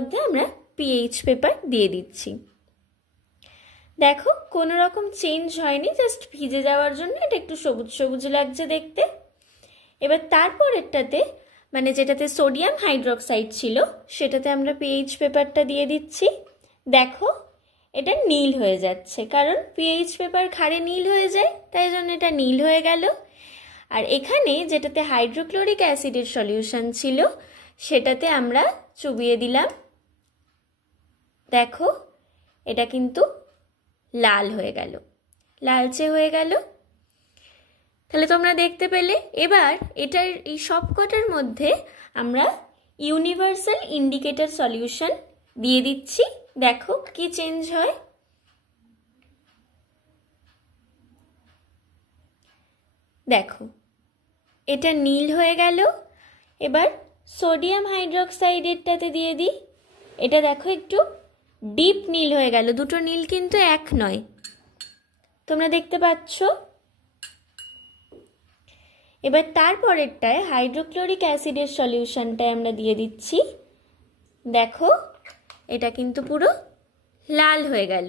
মধ্যে আমরা pH paper দিয়ে দিচ্ছি। দেখো কোনো রকম চেঞ্জ হয়নি, জাস্ট ভিজে যাওয়ার জন্য এটা একটু সবুজ সবুজ লাগছে দেখতে। এবার তারপরেরটাতে মানে যেটাতে সোডিয়াম হাইড্রোক্সাইড ছিল সেটাতে আমরা পিএইচ পেপারটা দিয়ে দিচ্ছি। দেখো এটা নীল হয়ে যাচ্ছে, কারণ পিএইচ পেপার ক্ষারে নীল হয়ে যায়, তাই জন্য এটা নীল হয়ে গেল। আর এখানে যেটাতে হাইড্রোক্লোরিক অ্যাসিডের সলিউশন ছিল সেটাতে আমরা চুবিয়ে দিলাম। দেখো এটা কিন্তু লাল হয়ে গেল, লালচে হয়ে গেল। তাহলে তোমরা দেখতে পেলে। এবার এটার এই সবকটার মধ্যে আমরা ইউনিভার্সাল ইন্ডিকেটর সলিউশন দিয়ে দিচ্ছি। দেখো কি চেঞ্জ হয়। দেখো এটা নীল হয়ে গেল। এবার সোডিয়াম হাইড্রোক্সাইডেরটাতে দিয়ে দিই, এটা দেখো একটু ডিপ নীল হয়ে গেল, দুটো নীল কিন্তু এক নয়, তোমরা দেখতে পাচ্ছ। এবার তারপরেরটায় হাইড্রোক্লোরিক অ্যাসিডের সলিউশনটায় আমরা দিয়ে দিচ্ছি। দেখো এটা কিন্তু পুরো লাল হয়ে গেল।